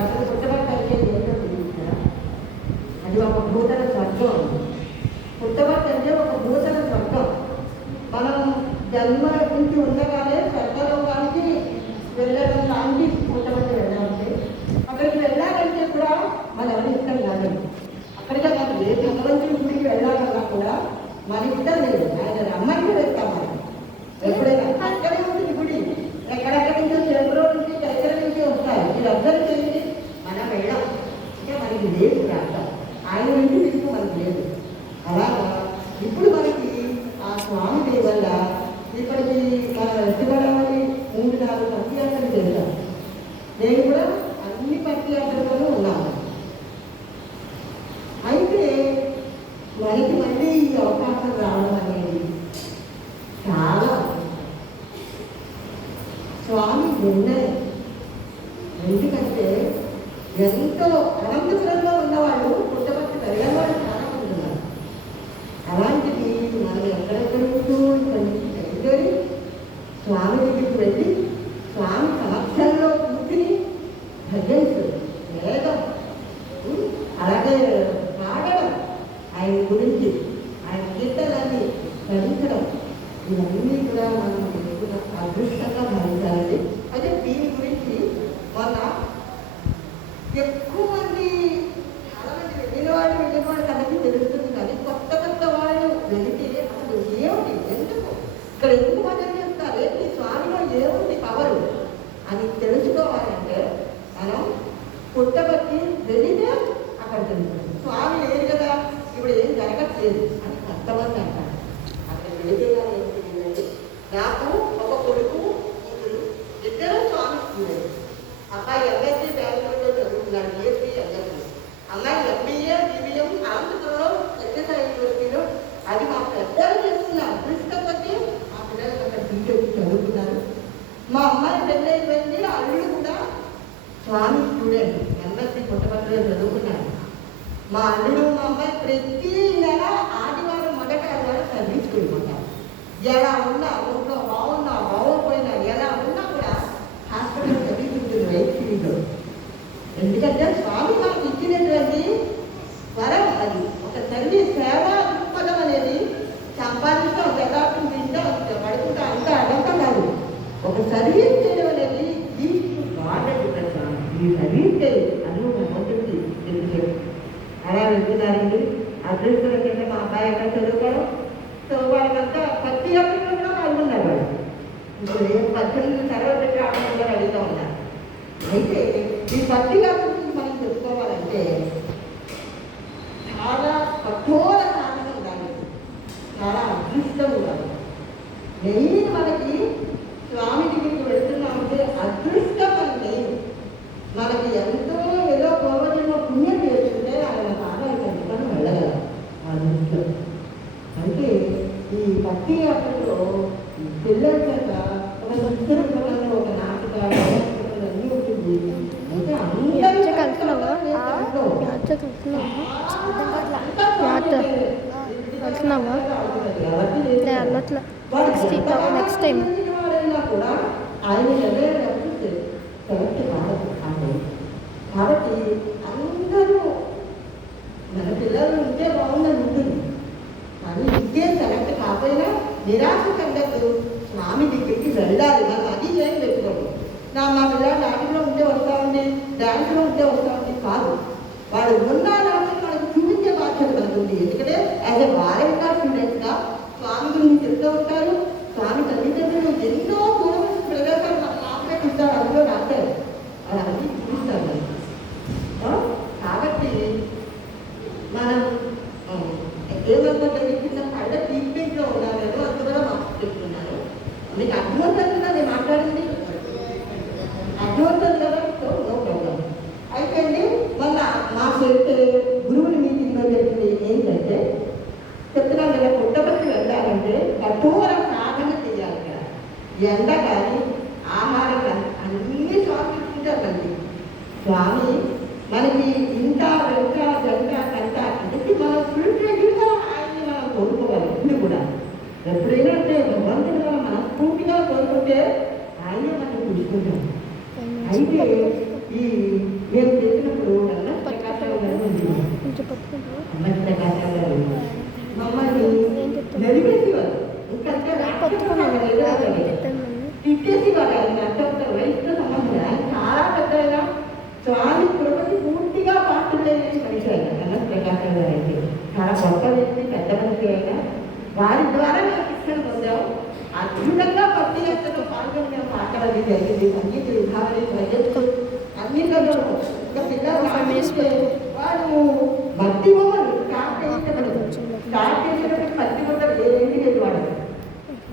అసలు పుట్టబట్ట అంటే ఏంటో తెలియదు. అది ఒక భూతల స్వర్గం. పుట్టబట్ట అంటే ఒక భూతల స్వర్గం. మనం జన్మ నుంచి ఉండగానే స్వర్గలోకానికి వెళ్ళడం లాంటి పుట్టబట్ట వెళ్ళాలంటే అక్కడికి వెళ్ళాలంటే కూడా మన ఎవరి ఇష్టం కాదండి. అక్కడికే కాదు, ఏ భగవంతుడి గుడికి వెళ్ళాలన్నా కూడా మన ఇష్టం లేదు, ఆయన రమ్మని వెళ్తాం. మనం ఎప్పుడైనా అక్కడే ఉంటుంది గుడి. ఎక్కడెక్కడి నుంచో చెరువులో నుంచి దగ్గర నుంచి వస్తారు. మీరు అబ్జర్వ్ చేయండి, మనం వెళ్ళాం అంటే మనకి లేదు ప్రాంతం, ఆయన నుంచి పిలుపు మనకి లేదు. అలాగా ఇప్పుడు మనకి ఆ స్వామి దయ వల్ల ఇప్పటికి మన వెంటబడాలి 3-4 పత్యాత్రలు చేశాం. నేను కూడా అన్ని పత్యాత్రలోనూ ఉన్నాను. అయితే మనకి మళ్ళీ ఈ అవకాశం రావడం అనేది చాలా స్వామి నిర్ణయం. ఎందుకంటే ఎంతో అనంతపురంలో ఉన్నవాళ్ళు పుట్టపర్తి వెళ్ళని వాళ్ళు చాలా మంది ఉన్నారు. అలాంటిది మనం ఎక్కడెక్కడితో బయలుదేరి స్వామి దగ్గరికి వెళ్ళి స్వామి సమక్షంలో కూర్చుని భజన్స్ వేదం అలాగే పాడడం, ఆయన గురించి ఆయన కీర్తనని ధరించడం, ఇవన్నీ కూడా మనం అదృష్టంగా భావించాలండి. అయితే దీని గురించి మొన్న ఎక్కువ మంది చాలా మంది వెళ్ళిన వాళ్ళు తనకి తెలుస్తుంది. కానీ కొత్త కొత్త వాళ్ళు వెళితే అసలు ఏమిటి, ఎందుకు ఇక్కడ ఎందుకు భజన చేస్తారు, ఏంటి స్వామిలో ఏముంది పవరు అని తెలుసుకోవాలంటే మనం పుట్టబట్టి వెళితే అక్కడ తెలుస్తుంది. స్వామి లేదు కదా, ఇప్పుడు ఏం జరగట్లేదు అని కొంతమంది అంటారు. అక్కడ వెళితే కానీ ఏం తెలియదండి. నాకు ఒక కొడుకు కూతురు ఇద్దరు స్వామి స్టూడెంట్. అబ్బాయి ఎంఎస్సీ బ్యాంకులో చదువుతున్నాడు, బిఎస్సీ ఎంఎస్సీ. అమ్మాయి ఎంబీఏ BBM అనంతపురంలో ఎస్ఎస్ఐ యూనివర్సిటీలో. అది మా పెద్దలు చేస్తున్నారు. అదృష్టపతి మా పిల్లలు అక్కడ బీటెక్ చదువుతున్నారు. మా అమ్మాయి పెళ్ళైపోయింది, అల్లుడు కూడా స్వామి స్టూడెంట్, ఎంఎస్సీ పుట్టపర్తిలో చదువుకున్నాడు. మా అల్లుడు మా అమ్మాయి ప్రతి నెల ఆదివారం మొదటి ఆదివారం సర్వీస్కి వెళ్ళిపోతారు. ఎలా ఉన్నా, ఒంట్లో బాగున్నా బాగోపోయినా, ఎలా ఉన్నా కూడా హాస్పిటల్ సర్వీస్ ఉంటుంది వైద్యుడిలో. ఎందుకంటే స్వామి మనకు ఇచ్చినటువంటి వరం అది. ఒక తల్లి సేవా దృక్పథం అనేది సంపాదిస్తాం, చదార్థం తింటాం, పడుకుంటాం, అంతా అదంతా కాదు. ఒక సర్వీస్ చేయడం అనేది ఈ సర్వీస్ చేయాలి. అది భగవంతుడికి తెలుసు. అలా వెళ్తున్నారండి. అదృష్టం ఏంటంటే మా అబ్బాయి ఎక్కడ చదువుకోవడం, సో వాళ్ళకంతా ప్రతి ఒక్కరిలో కూడా పాల్గొన్నారు. వాళ్ళు ఇప్పుడు 18 తరగతి పెట్టి ఆడకుండా అడుగుతూ ఉన్నారు. అయితే ఈ ప్రతి గురించి మనం చెప్పుకోవాలంటే చాలా కఠోర సాధన ఉండాలి, చాలా అదృష్టం ఉండాలి. మెయిన్ మనకి స్వామి దగ్గరికి వెళుతున్నామంటే అదృష్టం అంటే మనకి ఎంతో ఏదో పూర్వజన్మ పుణ్యం చేసుకుంటే ఆయన ఆదాయానికి మనం వెళ్ళగలం. అదృష్టం అంటే ఈ భక్తి యాత్రలో పిల్లల చేత ఒక సంస్కృత పొలంలో ఒక నాటకాలు అన్నీ ఉంటుంది. అంటే అందరూ వెళ్తున్నావా నెక్స్ట్ టైం కూడా ఆయన సెలెక్ట్ కాదు. కాబట్టి అందరూ మన పిల్లలు ఉంటే బాగుందని ఉంటుంది. కానీ ఇంకే సెలెక్ట్ కాకపోయినా నిరాశ చెందద్దు, స్వామి దగ్గరికి వెళ్ళాలి. మనం అది ఏం పెట్టుకోండి. మా పిల్లలు నాటిలో ఉంటే వస్తూ ఉంది, డ్యాన్స్లో ఉంటే వస్తూ ఉంది కాదు. వాళ్ళు ఉన్నారని మనకు చూపించే బాధ్యత పడుతుంది. ఎందుకంటే యాజ్ ఎ వాలంటీర్ స్టూడెంట్స్గా స్వామి గురించి చెప్తూ ఉంటారు. స్వామి తల్లిదండ్రులు ఎన్నో ప్రదేశాలు మనకు ఆపరేట్ ఇస్తారు, అందులో రాస్తారు, అది అన్నీ చూపిస్తారు. కాబట్టి మనం ఏమనుకుంటే చిన్న పళ్ళ ట్రీట్మెంట్లో ఉన్నారేమో అది కూడా మాకు చెప్తున్నాను. మీకు అర్థమవుతుందా నేను మాట్లాడింది? అర్థమవుతుంది కదా, సో నో ప్రాబ్లం. అయితే అండి మొన్న మా చేసే గురువుని మీటింగ్లో చెప్పింది ఏంటంటే, చెప్తున్నాను కదా, పుట్టపర్తి వెళ్ళాలంటే కఠోర సాధన చేయాలి కదా. ఎండ కానీ ఆహారం కానీ అన్నీ స్వామి తీసుకుంటారండి. స్వామి మనకి ఇంత వెంట జంట కంట అంటే మనం ఫుల్గా ఆయన్ని మనం కోరుకోవాలి. ఇప్పుడు కూడా ఎప్పుడైనా అంటే భగవంతుడు మనం మనస్ఫూర్తిగా కోరుకుంటే ఆయనే మనం చూసుకుంటాం. అయితే ఈ మేము లేని మనిషి అయినా ఎన్ఎస్ ప్రకాశం గారు అయితే చాలా గొప్ప వ్యక్తి, పెద్ద మనిషి అయినా వారి ద్వారా మేము శిక్షణ పొందాం. అద్భుతంగా భక్తి యాత్రలో పాల్గొని మేము మాట్లాడేది జరిగింది. సంగీత విభాగాన్ని ప్రజలు అన్నింటిలో ఇంకా పిల్లలు వాడు భక్తి బొమ్మలు స్టార్ట్ చేసేటప్పుడు భక్తి బొమ్మలు ఏమీ లేదు వాడు.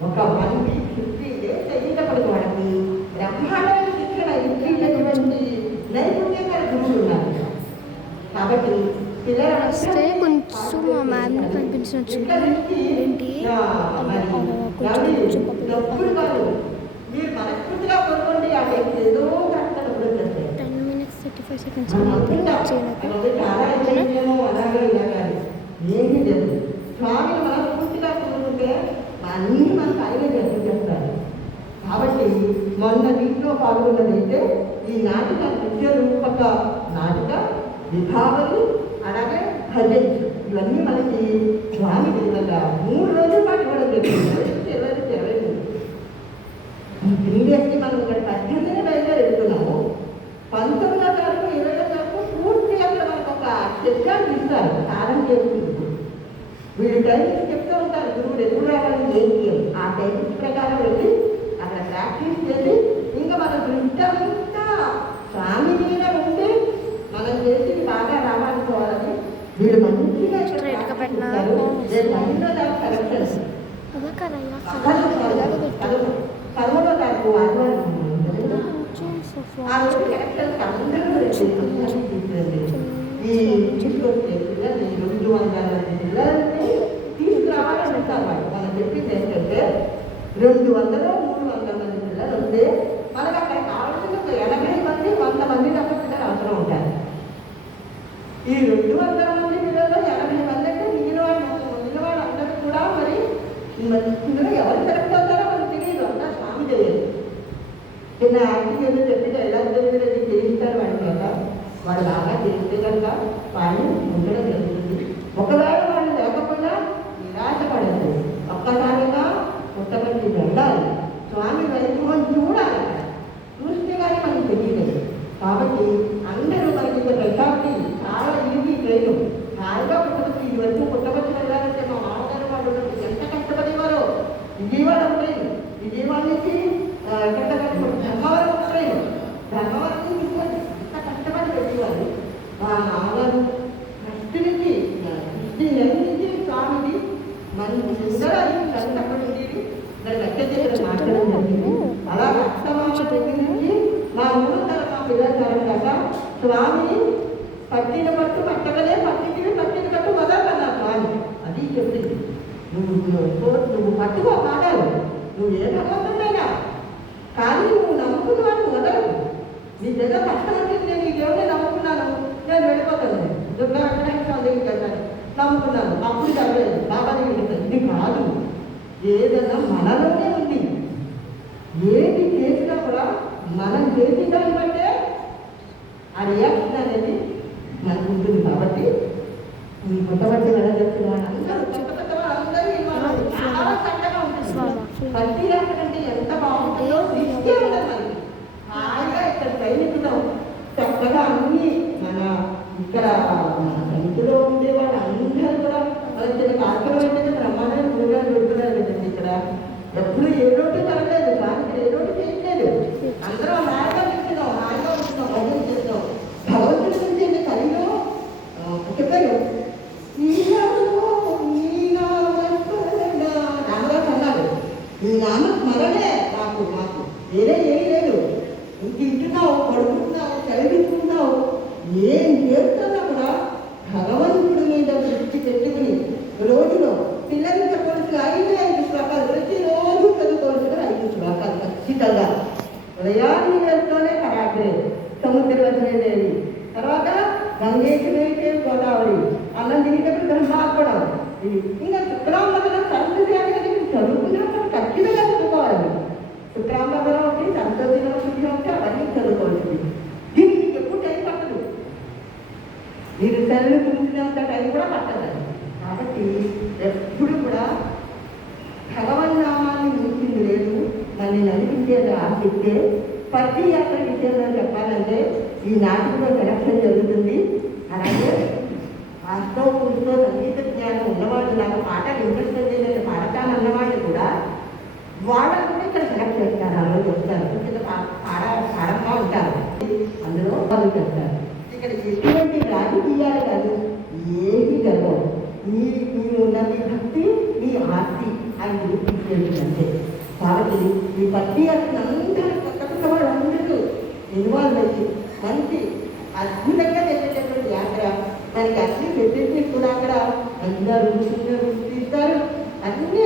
ఒక 1 week 15 days అయ్యేటప్పుడు వాడికి బ్రహ్మాండమైన శిక్షణ ఇచ్చినటువంటి నైపుణ్యమైన గురువులు ఉన్నారు. కాబట్టి వస్తే కొంచెం మా మ్యామ్ని కనిపించవచ్చు ఏంటి మీరు మనస్ఫూర్తిగా కోరుకోండి. ఆ వ్యక్తి ఏదో 10 minutes 35 seconds ఏమీ లేదు. స్వామిని మనస్ఫూర్తిగా కోరుకుంటే అన్నీ మనకు ఆయనే జరిపించేస్తారు. కాబట్టి మొన్న దీంట్లో పాల్గొన్నదైతే ఈ నాటిక నృత్య రూపక నాటిక విభాగాలు అలాగే భజన్ ఇవన్నీ మనకి స్వామి విధంగా 3 రోజుల పాటు కూడా జరిగింది. 23 ప్రీవియస్లీ మనం ఇక్కడ 18 వెళ్తున్నాము. 19వ తారీఖు 20వ తారీఖు పూర్తి అక్కడ మనకు ఒక శబ్దాన్ని ఇస్తారు సాధన చేసుకుంటూ. వీళ్ళు టైమింగ్స్ చెప్తూ ఉంటారు గురువులు ఎప్పుడు రావాలని ఏంటి అని. ఆ టైమింగ్స్ ప్రకారం వెళ్ళి అక్కడ ప్రాక్టీస్ చేసి ఇంకా మన దృష్టి అంతా స్వామి మీద ఉంటే మనం చేసి బాగా రావాలనుకోవాలని వీళ్ళు మంచిగా కర్మలో తారీఖు ఆ రోజు కరెక్షన్ అందరూ ఈ తీసుకొచ్చే పిల్లలు 200 పిల్లల్ని తీసుకురావాలంటారు. వాళ్ళు మనం చెప్పింది ఏంటంటే 200-300 మంది పిల్లలు వస్తే మనకు అక్కడ కావాల్సిన 80 మంది 100 మంది తప్ప పిల్లలు అవసరం ఉంటారు. ఈ 200 మంది పిల్లలు 80 మంది అంటే మిగిలిన వాళ్ళు అందరూ కూడా మరి ఇందులో ఎవరు సెలెక్ట్ అవుతారో మనకు తెలియదు. అంతా స్వామి తెలియదు. చిన్న యాక్టింగ్ ఏదో చెప్పితే ఎలా తెలియదు చేయిస్తారు వాడి చేత. వాడు బాగా చేస్తే కనుక వాళ్ళు ఉండడం జరుగుతుంది. ఒకవేళ వాళ్ళు లేకపోయినా నిరాశపడదు. ఒక్కసారిగా పుట్టబట్టి వెళ్ళాలి. స్వామి వైభవం చూడాలి. చూస్తే కానీ మనకు తెలియదు. కాబట్టి అందరూ మనకి ప్రశాంతి చాలా ఈజీ లేదు. హాయిగా పుట్టబట్టి ఈ వరకు పుట్టబట్టి వెళ్ళాలంటే మా మామగారు వాళ్ళు ఎంత కష్టపడేవారో. విజయవాడ ట్రైన్, విజయవాడ నుంచి ధర్మవరం ట్రైన్, ధర్మవరం నుంచి ఎంత కష్టపడి వెళ్ళేవారు. మా మామగారు ఫస్ట్ నుంచి 15 నెలల నుంచి స్వామిది మన ముందర కష్టపడి దాన్ని లెక్క మాట్లాడడం జరిగింది. అలా అష్టమాల దగ్గర నుంచి మా ఊరు తరఫా పిల్లల తరఫా స్వామి పట్టిన పట్టు పట్టగలే పట్టింది పట్టిన పట్టు వదలన్నా స్వామి అది చెప్పింది. నువ్వు పట్టుకో కాదాలు, నువ్వు ఏ భగవంతుడైనా కానీ నువ్వు నమ్ముకున్న వాడు వదలవు. నీకేదో కష్టం వచ్చింది, నేను ఈ దేవుడే నమ్ముకున్నాను, నేను వెళ్ళిపోతాను దుర్గా వెంకటేశ్వర స్వామి దగ్గరికి వెళ్తాను, నమ్ముకున్నాను, అప్పుడు చదవలేదు బాబా దగ్గరికి. ఇది కాదు, ఏదన్నా మనలోనే ఉంది. ఏది చేసినా కూడా మనం చేసిన దాన్ని బట్టే ఆ రియాక్షన్ అనేది మనకు ఉంటుంది. కాబట్టి ఈ పుట్టబట్టి ఎలా చెప్తున్నాను అందరూ కొత్త అందరూ చాలా చక్కగా ఉంటుంది. భక్తి అంటే ఎంత బాగుంటుందో ఇస్తే ఉండదు మనకి. హాయిగా ఇక్కడ సైనికులు చక్కగా అన్ని మన ఇక్కడ మన సైనికులో ఉండే వాళ్ళు అందరూ కూడా మన చిన్న కార్యక్రమం అయితే బ్రహ్మాండ గురుగారు పెడుతున్నారు కదండి. ఇక్కడ ఎప్పుడు ఏ రోడ్డు కలగలేదు, కానీ ఇక్కడ ఏ రోడ్డు చేయట్లేదు. అందరూ హాయిగా ఉంటున్నాం, హాయిగా ఉంటున్నాం, భజన చేస్తున్నాం. భగవంతుడి నుంచి కలిలో చెప్పారు రామదాస్ అన్నారు, ఈ నామ స్మరణే మాకు మాకు వేరే ఏమీ లేదు. తింటున్నావు, పడుకుంటున్నావు, చదివించుకుంటున్నావు, ఏం చేస్తున్నా కూడా భగవంతుడి మీద దృష్టి పెట్టుకుని రోజులో పిల్లలు చెప్పవలసిన 5 శ్లోకాలు ప్రతిరోజు చదువుకోవాల్సిన 5 శ్లోకాలు ఖచ్చితంగా. ఉదయాన్ని వేస్తూనే కరాగ్రే సముద్రవచనేది, తర్వాత గంగేశ్వరి గోదావరి, అన్నం తినేటప్పుడు బ్రహ్మార్పణం. ఇంకా శుక్రాంబరం సరస్వతి అనేది చదువుకున్నప్పుడు ఖచ్చితంగా చదువుకోవాలి. శుక్రాంబరం ఒకటి, సంతోషం శుద్ధి ఒకటి, అవన్నీ చదువుకోవాల్సింది. దీనికి ఎప్పుడు టైం పట్టదు, మీరు సెల్లు చూసినంత టైం కూడా పట్టదు. కాబట్టి ఎప్పుడు కూడా భగవన్నామాన్ని మించింది లేదు. మళ్ళీ నడిపించేది ఆశిస్తే పత్తి యాత్ర విషయంలో చెప్పాలంటే ఈ నాటికలో సెలక్షన్ జరుగుతుంది. అలాగే వాస్తవంతో సంగీత జ్ఞానం ఉన్నవాళ్ళు నాకు పాటలు ఇంట్రెస్ట్ నేను పాడతానన్నవాళ్ళు కూడా వాళ్ళని కూడా ఇక్కడ సెలెక్ట్ చేస్తారు. అందులో చెప్తారు కింద పాడంగా ఉంటారు, అందులో వాళ్ళు చెప్తారు. ఇక్కడ ఎటువంటి రాజకీయాలు కాదు, ఏది జరగవు. మీరు ఉన్న మీ భక్తి మీ ఆస్తి ఆయన తీసుకెళ్తుందంటే. కాబట్టి ఈ భక్తి అసలు అందరూ కొత్త వాళ్ళందరూ ఇన్వాల్వ్ అయ్యి మంచి అద్భుతంగా జరిగేటటువంటి యాత్ర. దానికి అన్ని ఫెసిలిటీస్ కూడా అక్కడ అందరూ తీస్తారు, అన్నీ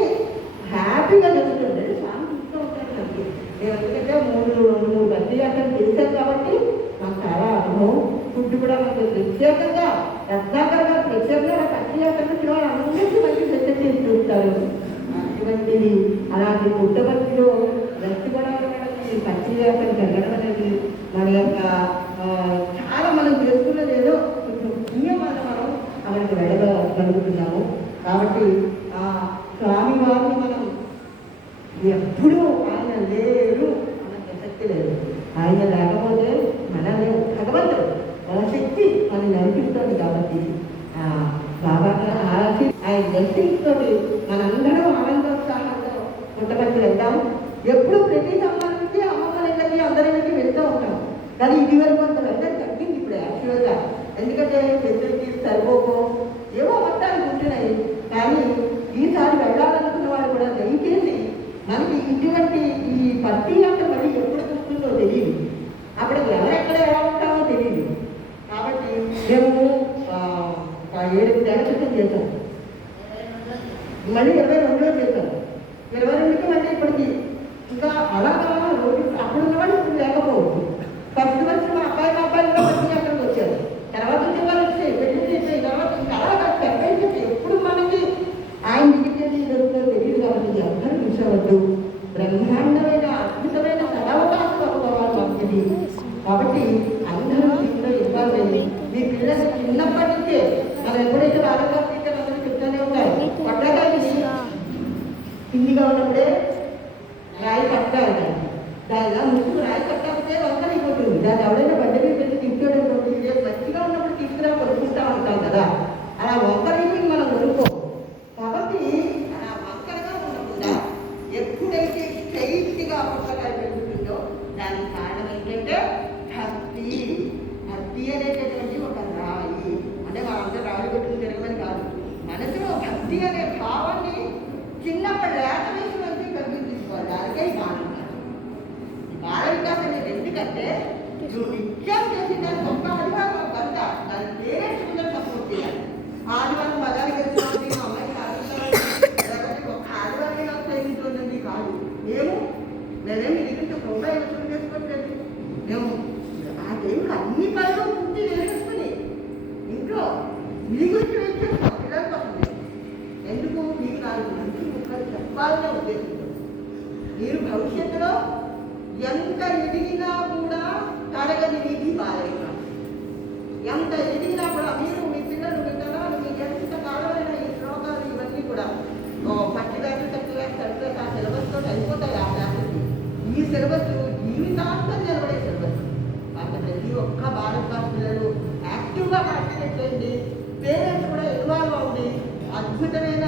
హ్యాపీగా జరుగుతుంది. స్వామి చూస్తూ ఉంటారు మనకి. నేను ఎందుకంటే మూడు భక్తి యాత్రలు చేశాను కాబట్టి మాకు చాలా అనుభవం. ఫుడ్ కూడా మనకు ప్రత్యేకంగా రత్నాకరంగా ప్రత్యేకంగా భక్తి యాత్రలు చూడాలి, అందరికీ మంచి ఫెసిలిటీస్ చూస్తారు. అటువంటిది అలాంటి పుట్టబట్టిలో వ్యక్తి కూడా ఈ భక్తి యాత్ర జరగడం అనేది మన యొక్క చాలా మనం చేసుకున్నది ఏదో కొంచెం పుణ్యం వల్ల మనం అక్కడికి వెళ్ళగలుగుతున్నాము. కాబట్టి స్వామి వారిని మనం ఎప్పుడూ ఆయన లేరు మనకు శక్తి లేదు. ఆయన లేకపోతే మనమే భగవంతుడు మన శక్తి మనం నడిపిస్తుంది. కాబట్టి బాబా ఆయన దర్శించుతోటి మనందరం ఆనందోత్సాహంతో పుట్టబట్టి వెళ్దాం. ఎప్పుడు ప్రతి సంబంధించి అమ్మమ్మలకి అందరికి వెళ్తూ ఉంటాం. కానీ ఇది వరకు కొంత వెళ్ళడం తగ్గింది ఇప్పుడు యాక్చువల్గా. ఎందుకంటే ఫెసిలిటీస్ సరిపోకో ఏవో మొత్తానికి ఉంటున్నాయి. కానీ ఈసారి వెళ్ళాలనుకున్న వాళ్ళు కూడా దయచేసి మనకి ఇటువంటి ఈ పత్తి అంటే మళ్ళీ ఎప్పుడు వస్తుందో తెలియదు, అప్పుడు ఎక్కడ ఎలా ఉంటామో తెలియదు. కాబట్టి మేము 7 నెలల క్రితం చేశాం, మళ్ళీ 22లో చేశాం. 22కి మళ్ళీ ఇప్పటికి ఇంకా అలాగా రోజు అప్పుడు ఉన్నవాళ్ళు ఇప్పుడు లేకపోవచ్చు. ఫస్ట్ వచ్చి మా అబ్బాయి కూడా వచ్చి అక్కడికి వచ్చారు. తర్వాత వచ్చే వాళ్ళు వచ్చాయి, పెళ్లి చేసాయి. తర్వాత ఇంకా అలాగా చెప్పేసి ఎప్పుడు మనకి ఆయన దిగిచేది జరుగుతుందో తెలియదు. కాబట్టి అందరూ చూసేవద్దు. బ్రహ్మాండమైన అద్భుతమైన సదవకాశం అనుకోవాలి మంచిది. కాబట్టి అందరూ దీంట్లో ఇన్వాల్వ్ అయ్యి మీ పిల్లలు చిన్నప్పటి నుంచే మనం ఎప్పుడైతే వాళ్ళగా టీచర్ అందరూ చెప్తూనే ఉంటారు. పట్టడానికి హిందీగా ఉన్నప్పుడే రాయి కట్టాలి, దానిగా ముందుకు రాయి కట్టకపోతే వంకరైపోతుంది. దాన్ని ఎవరైనా బండి మీద పెట్టి తీసుకెళ్ళడం మంచిగా ఉన్నప్పుడు తీసుకురా కొనుక్కుంటా ఉంటాం కదా, అలా వంకరైపోయి మనం కొనుక్కో. కాబట్టి అలా వంకరగా ఉండకుండా ఎప్పుడైతే స్ట్రైట్గా పుస్తకాలు పెరుగుతుందో దానికి కారణం ఏంటంటే భక్తి. భక్తి అనేటటువంటి ఒక రాయి, అంటే మనంతా రాయి కొట్టుకుని తిరగమని కాదు, మనసులో భక్తి అనే భావాన్ని చిన్నప్పటి లేత వయసు నుంచి కలిగించుకోవాలి. దానికే బాల వికాసం అనేది. ఎందుకంటే నువ్వు నిత్యం చేసి దానికి ఒక్క ఆదివారం ఒక గంట దాని పేరెంట్స్ కూడా సపోర్ట్ చేయాలి. ఆదివారం మగానికి వెళ్తుంది, మా అమ్మాయికి ఆదివారం ఒక ఆదివారం నాకు ప్రయత్నించుకుంటుంది కాదు. మేమేమి దగ్గర రూపాయలు వసూలు చేసుకోవట్లేదు. మేము ఆ దేవుడు అన్ని పనులు పూర్తి చేసేసుకుని ఇంట్లో మీ గురించి వెయిట్ చేస్తాం పిల్లల కోసం. ఎందుకు మీకు 4 మంచి ముక్కలు చెప్పాలనే ఉద్దేశంతో. మీరు భవిష్యత్తులో ఎంత ఎదిగినా కూడా తరగని నిధి బాలయ్య. ఎంత ఎదిగినా కూడా మీరు మీ పిల్లలు వింటున్నారు. మీకు ఎంత కాలమైన ఈ శ్లోకాలు ఇవన్నీ కూడా first class second class third class ఆ సిలబస్తో అయిపోతాయి. ఆ క్లాసుకి ఈ సిలబస్ జీవితాంతం నిలబడే సిలబస్. కాబట్టి ప్రతి ఒక్క భారత క్లాస్ పిల్లలు యాక్టివ్గా పార్టిసిపేట్ చేయండి. పేరెంట్స్ కూడా ఇన్వాల్వ్ అవ్వండి. అద్భుతమైన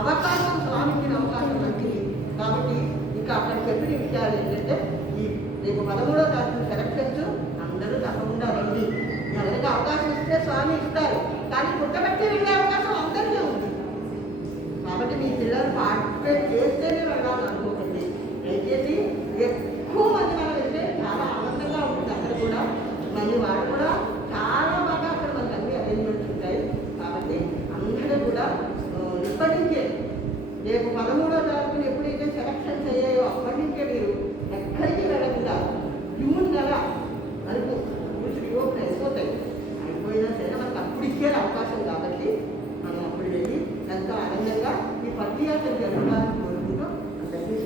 అవకాశం, స్వామికి అవకాశం మంచిది. కాబట్టి ఇంకా అక్కడ చెప్పిన విషయాలు ఏంటంటే రేపు 13వ తారీఖు సెలెక్షన్స్ అందరూ తప్పకుండా రండి. ఎవరికి అవకాశం ఇస్తే స్వామి ఇస్తారు, కానీ పుట్టబట్టి వెళ్ళే అవకాశం అందరికీ ఉంది. కాబట్టి మీ పిల్లలు పార్టిసిపేట్ చేస్తేనే వెళ్ళాలని అనుకోకండి. దయచేసి ఎక్కువ మంది మనం వెళ్తే చాలా ఆనందంగా ఉంటుంది. అక్కడ కూడా మళ్ళీ వాళ్ళు కూడా చాలా బాగా అక్కడ మనకు అన్ని అరేంజ్మెంట్స్ ఉంటాయి. కాబట్టి అందరూ కూడా ఇప్పటి నుంచే రేపు 13వ తారీఖున ఎప్పుడైతే సెలక్షన్స్ అయ్యాయో అప్పటి నుంచే మీరు ఎక్కడికి వెళ్ళకుండా జూన్ నెల వరకు ఓపెన్ అయిపోతాయి. అయిపోయినా సరే మనకు అప్పుడు ఇచ్చే అవకాశం కాబట్టి మనం అప్పుడు వెళ్ళి ఎంతో ఆనందంగా ఈ పత్తి యాత్ర జరగాలని కోరుకుంటూ అందరికీ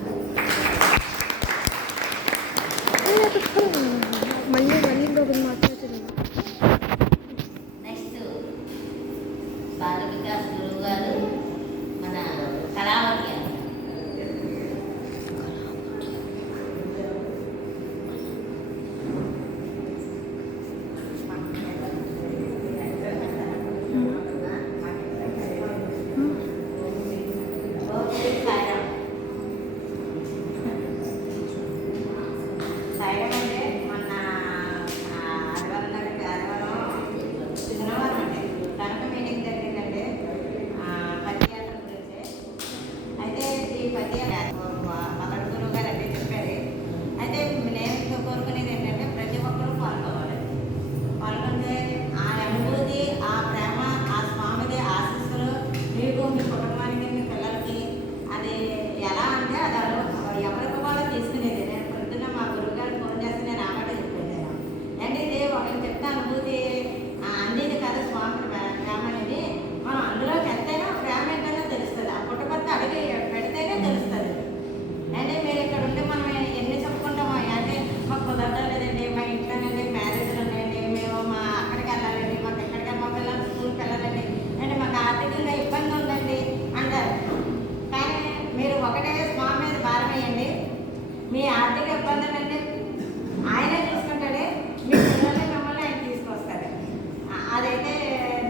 అదైతే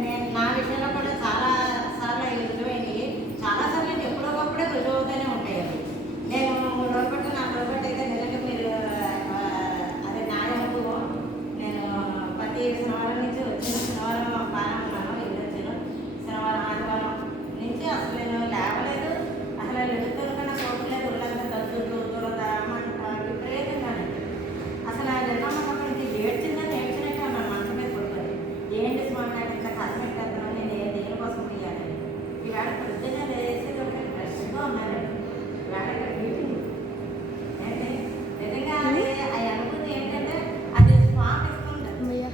నేను నా విషయంలో కూడా చాలా సార్లు అవి రుజువైనవి. చాలాసార్లు అంటే ఎప్పుడో ఒకప్పుడే రుజువు అవుతూనే ఉంటాయి అవి. నేను 3 రోజులు బట్టి 4 రోజులు బట్టి అయితే నిజంగా మీరు అదే నా అనుభవం. నేను ప్రతి శనివారం నుంచి వచ్చిన శనివారం బాగానే ఉన్నాను, ఇల్లు వచ్చాను. శనివారం ఆదివారం నుంచి అసలు నేను లేవలేదు, అసలు ఎదుగుతున్న కన్నా పోవట్లేదు, ఉల్లంతా తగ్గుతూ దూరత మంట విపరీతంగా అసలు ఆ నిన్నమ్మకం నుంచి ఏడ్చిందని ఏడ్చినట్టు అన్నాను మంచం మీద పడుతుంది. ఏంటి స్వామి నాకు ఇంత కష్టం పెడతాను, నేను దేనికోసం తీయాలి. ఈవేళ పొద్దున్నే లేచి ఫ్రెష్గా ఉన్నానండి. ఈవేళ ఇక్కడ మీటింగ్ ఏంటి నిజంగా అది ఆ అనుభూతి ఏంటంటే అది స్వామి ఇస్తుంది. అమ్మయ్య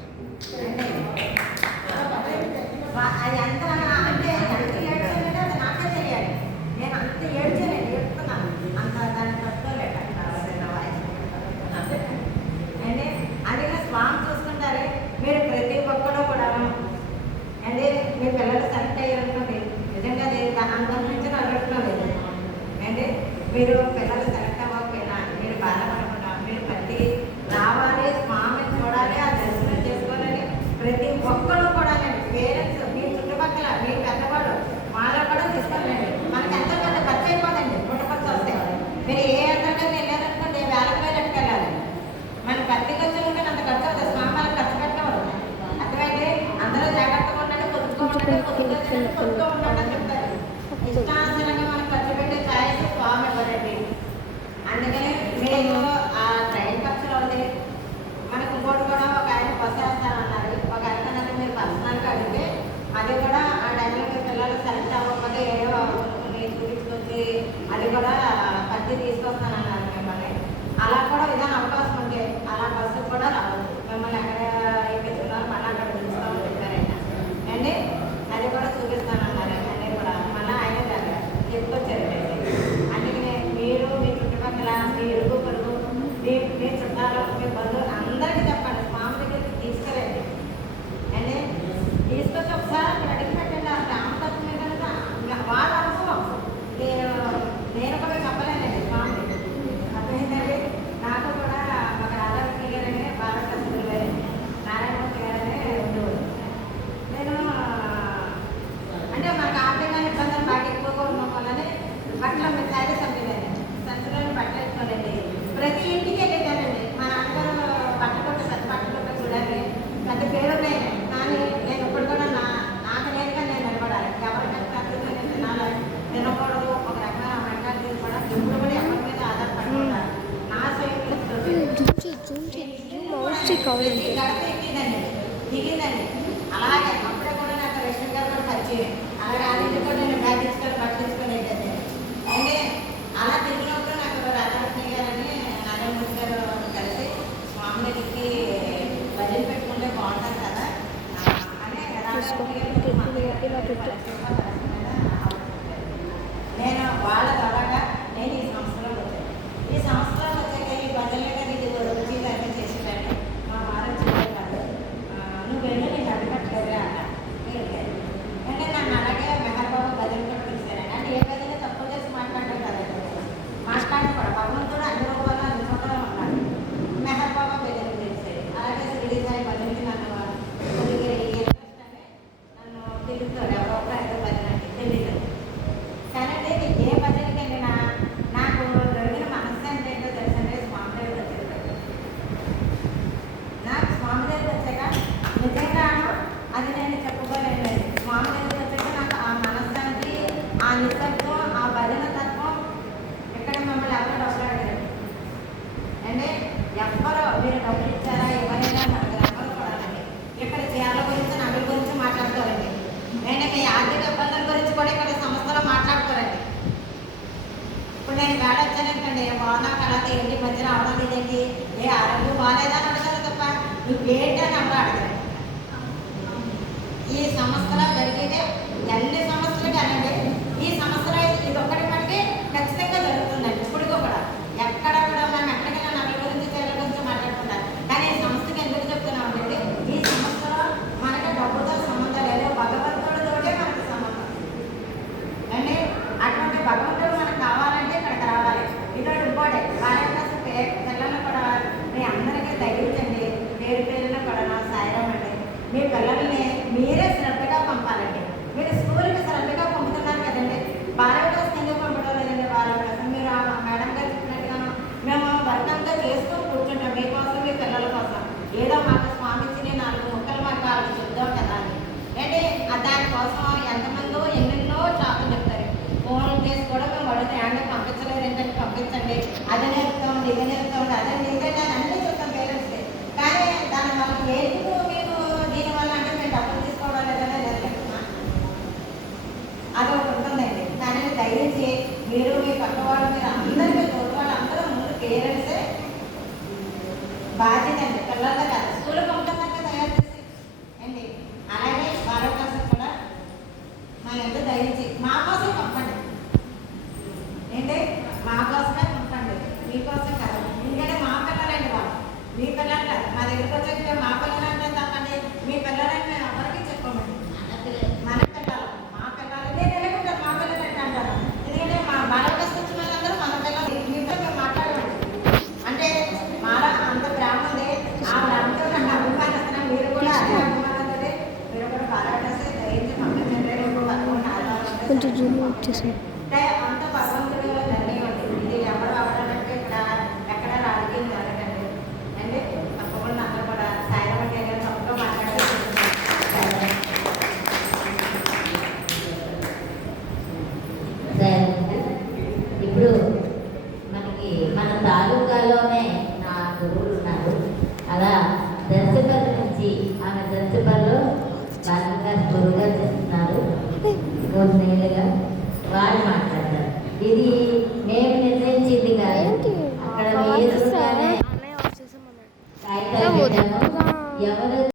అది ఎంత అంటే ఎంత ఏడ్చానంటే అది నాకే తెలియాలి. నేను అంత ఏడ్చానండి, ఏడుతున్నాను అంత దాన్ని తట్టుకోలేక అంటే అందుకని స్వామి చూసుకుంటారే. మీరు ప్రతి ఒక్కరు కూడా అంటే మీ పిల్లలు సెలెక్ట్ అయ్యారనుకోండి, నిజంగా అంతకు మించి అడగటం లేదు. అంటే మీరు పిల్లలు సెలెక్ట్ అవ్వకపోయినా మీరు బాధపడకుండా మీరు ప్రతి రావాలి, స్వామిని చూడాలి, ఆ దర్శనం చేసుకోవాలని ప్రతి ఒక్కరు కూడా పేరెంట్స్ మీ చుట్టుపక్కల మీ పెద్దవాళ్ళు వాళ్ళ కూడా తీసుకోవాలండి. మనకి ఎంతో పెద్ద ఖర్చు అయిపోదండి. పుట్టపర్తి వస్తే మీరు ఏ అంతటా వెళ్ళారనుకోండి, వేలకు వేలకు వెళ్ళాలి. మన పత్తి ఖర్చు ఉంటే అంత ఖర్చు అవుతుంది. స్వామి ఖర్చు పెట్టవద్దు. అర్థమైతే అందరూ జాగ్రత్తగా ఉండండి, పొద్దుగా ఉండండి, పొద్దుగా ఉండండి అని చెప్తారు. ఇష్టానుసారంగా మనం ఖర్చు పెట్టే ఛాయిస్ స్వామి ఇవ్వరండి. అందుకని మీరు ఆ ట్రైన్ ఖర్చులు ఉంది. మనకు ఇంకోటి కూడా ఒక ఆయన బస్సు వేస్తానన్నారు. ఒక ఆయన మీరు పర్సనల్గా అడిగితే అది కూడా ఆ టైంలో మీ పిల్లలు సెలెక్ట్ అవ్వకపోతే ఏదో చూపించుకొచ్చి అది కూడా పత్తి తీసుకొస్తానన్నారు మిమ్మల్ని. అలా కూడా ఏదైనా అవకాశం ఉంటే అలా బస్సు కూడా రావచ్చు. మిమ్మల్ని ఎక్కడ ఎక్కిస్తున్నారు మళ్ళీ అక్కడ చూస్తామని చెప్పారైనా అండి. అది కూడా చూపిస్తానన్నారు అన్నీ కూడా. మళ్ళీ ఆయన దగ్గర చెప్పుకొచ్చారండి. అందుకనే మీరు మీ చుట్టుపక్కల మీ ఇరుగు పొరుగు మీ చుట్టాలు మీ బంధువులు అందరికీ చెప్పండి, స్వామి దగ్గరికి తీసుకెళ్ళండి అండి. తీసుకొచ్చి ఒకసారి అక్కడ అడిగి పెట్టండి. ఆ రామతత్వం ఏంటంటే వాళ్ళ అనుభవం నేను కూడా చెప్పలేనండి స్వామి. అర్థమైందండి. నాకు కూడా ఒక రాధాకృష్ణ గారని బాలకృష్ణ గారు నారాయణమూర్తి గారని ఉండేవారు. నేను అంటే మనకు ఆర్థికంగా ఇబ్బందులు బాగా ఎక్కువగా ఉండడం వల్లనే బట్టలు మీ శారీ చంపేదండి. సంచులను బట్టలు వేసుకోలేండి. ప్రతి ఇంటికి వెళ్ళేదానండి. మా నాన్నగారు బట్టలు కొట్ట పెద్ద బట్టలు కొట్ట చూడాలి పెద్ద పేరు ఉన్నాయండి. కానీ నేను ఇప్పుడు కూడా నాకు నేనుగా నేను నిలబడాలి. ఎవరికైనా ప్రతిగా నేను తినాలి, తినకూడదు. ఒక రకమైన మెంటాలిటీ కూడా ఇప్పుడు కూడా ఎవరి మీద ఆధారపడకుండా నా సైకిల్ ఎక్కిందండి, దిగిందండి. అలాగే అప్పుడే కూడా నాకు రేషన్ గారు కూడా పరిచయం. అలాగే ఆ ఇంటికి కూడా నేను బ్యాగ్ తీసుకొని బట్ట తీసుకొని వెళ్ళేది. అంటే అలా తిరిగినప్పుడు నాకు రాధాకృష్ణ గారని నారాయణమూర్తి గారు కలిసి స్వామి దగ్గరికి భజన పెట్టుకుంటే బాగుంటుంది కదా అని నేను వాళ్ళ ద్వారాగా నేను ఈ సంస్థలోకి వచ్చాను. ఈ సంస్థలోకి వచ్చాక ఈ భజనలుగా నీకు రుచి అన్నీ చేసేటండి. మా వారు చెప్పారు, నువ్వు వెళ్ళి నేను అడ్డుపట్టలేదురా అన్న. అంటే నన్ను అలాగే మెహర్బాబు భజన కూడా పిలిచారండి. అంటే ఏ భజన తక్కువ చేసి మాట్లాడడం కదండి, మాట్లాడకూడదు. భగవంతుడు అన్ని రూపాయలు అన్ని చోట్ల ఉన్నాడు. మెహర్బాబు భజన పిలిచారు. అలాగే శ్రీడి సాయి భజనకి నన్ను కొద్దిగా ఇంట్రెస్ట్ అని నన్ను పిలుస్తారు. ఎవరో ఒక ఐదో భజన అంటే తెలియదు. కానీ ఏ భజనకి వెళ్ళినా నాకు దొరికిన మనశ్శాంతి ఏంటో తెలుసండి, స్వామి దగ్గర వచ్చేది. నాకు స్వామి దగ్గర వచ్చాక నిజంగాను అది నేను చెప్పుకోలేను. స్వామి దగ్గర వచ్చాక నాకు ఆ మనశ్శాంతి, ఆ నిశ్శబ్దం, ఆ భజన తత్వం ఇక్కడ మమ్మల్ని ఎవరు డబ్బులు అడగలేదు అంటే ఎవ్వరో మీరు డబ్బులు ఇచ్చారా ఎవరైనా అడగరు. ఎవ్వరు చూడాలండి. ఇక్కడ చీరల గురించి నగల గురించి మాట్లాడుకోరండి. నేను మీ ఆర్థిక ఇబ్బందుల గురించి కూడా ఇక్కడ సంస్థలో మాట్లాడుకోరండి. ఇప్పుడు నేను వేడ వచ్చానంటండి, బాగున్నా కదా ఏంటి మధ్య రావడం ఇదేంటి, ఏ ఆరోగ్యం బాగాలేదా అని అడగాలి తప్ప నువ్వేంటి అని అప్పుడు అడగరు. ఈ సంస్థలో జరిగేదే ఎన్ని సంస్థలు కానండి, ఈ సంస్థలో ఇది ఒక్కటి మనకి ఖచ్చితంగా జరుగుతుందండి. ఇప్పుడు కూడా ఎక్కడ కూడా మనం ఎక్కడికైనా నగల గురించి చీరల గురించి మాట్లాడుకుంటారు. కానీ ఈ సంస్థకి ఎందుకు చెప్తున్నామంటే ఈ సంస్థలో మనకి డబ్బుతో సంబంధం లేదు, భగవంతుడితోటే మనకి సంబంధం అండి. అటువంటి భగవంతుడు మనకు కావాలంటే ఇక్కడికి రావాలి. ఇక్కడ ఇంకోటి పిల్లలను కూడా మీ అందరికీ దయచేయండి. పేరు పేరున కూడా నా సాయిరాం అండి. మీ పిల్లల్ని మీరే శ్రద్ధగా పంపాలండి. మీరు స్కూల్కి శ్రద్ధగా పంపుతున్నారు కదండి, బాలవికాస్ ఎందుకు పంపడం లేదండి? బాలవికాసం మీరు ఆ మేడం గారు చెప్పినట్టుగా మేము వర్క్ అంతా చేసుకొని కూర్చుంటాం మీకోసం, మీ పిల్లల కోసం. ఏదో మాకు స్వామి ఇచ్చిన 4 ముక్కలు మాకు వాళ్ళకి చెప్దాం కదా అని. అంటే దానికోసం ఎంతమందో ఎన్నెన్నో షాపులు చెప్తారు. ఫోన్లు చేసి కూడా మేము అడిగితే ఏమన్నా పంపించలేదు ఏంటంటే పంపించండి, అది నేర్పుతామండి, ఇది నేర్పుతామండి, అదండి ఇదండి అని అన్నీ చెప్తాం పేరెంట్స్కి. కానీ దాని వాళ్ళకి ఎందుకు మీకు దీనివల్ల అంటే మేము డబ్బులు తీసుకోవడం లేదనే లేదు. అదొకటి ఉంటుందండి. కానీ దయచేసి మీరు మీ పక్క వాళ్ళు మీరు అందరికీ తోటి వాళ్ళు అందరూ ముందు పేరెంట్సే బాధ్యత అండి, పిల్లలతో కాదు. స్కూల్ పంపుతున్నాక తయారు చేసి అండి. అలాగే బాలవికాసం కూడా మా ఎంత దయచేసి మా కోసం పంపండి ఏంటి, మా కోసమే పంపండి, మీకోసం కదా. ఎందుకంటే మా పిల్లలండి వాళ్ళు, మీ పిల్లలు కాదు. మా దగ్గరికి వచ్చాక మా పిల్లలు అంటే తప్పండి, మీ పిల్లలని మేము ఎవరికి చెప్పమండి. మన పిల్లలు మా పిల్లలు నేను ఎలాగుంటారు మా పిల్లలు అంటే అంటారు. ఎందుకంటే మా బాలవికాసం వచ్చిన వాళ్ళందరూ మన పిల్లలు, మీతో మేము మాట్లాడమండి. అంటే మాలా అంత ప్రేమ ఉంది, ఆ ప్రేమతో నన్ను అభిమానిస్తున్నాను. మీరు కూడా అదే అభిమానంతో మీరు కూడా బాలవికాసం దయచేసి పంపించండి. రేపు 11 కొంచెం జూమ్ వచ్చేసి